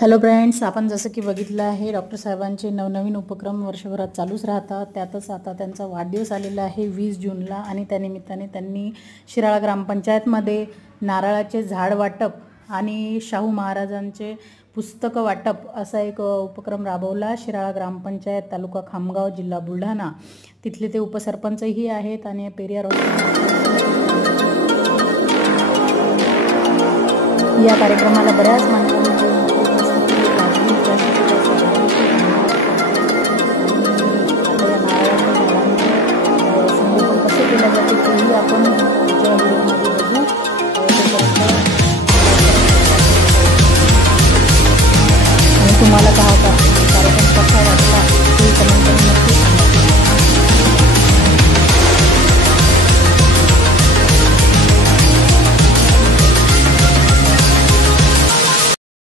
Hello friends, आपण जसं की बघितलं आहे डॉक्टर साहेबांचे नवनवीन उपक्रम वर्षभरात चालूच राहतात। त्यातच आता त्यांचा वाढदिवस आलेला आहे 20 जूनला आणि त्यानिमित्ताने त्यांनी शिराळा ग्रामपंचायतमध्ये नारळाचे झाड वाटप आणि शाहू महाराजांचे पुस्तक वाटप असा एक उपक्रम राबवला। शिराळा ग्रामपंचायत, तालुका खामगाव, जिल्हा बुलढाणा, तिथले ते उपसरपंचही आहेत आणि पेरियार या कार्यक्रमाला बऱ्याच मान्यवरांचे कसे केल्या जाते तेही आपण या व्हिडिओमध्ये बघू। आणि तुम्हाला काय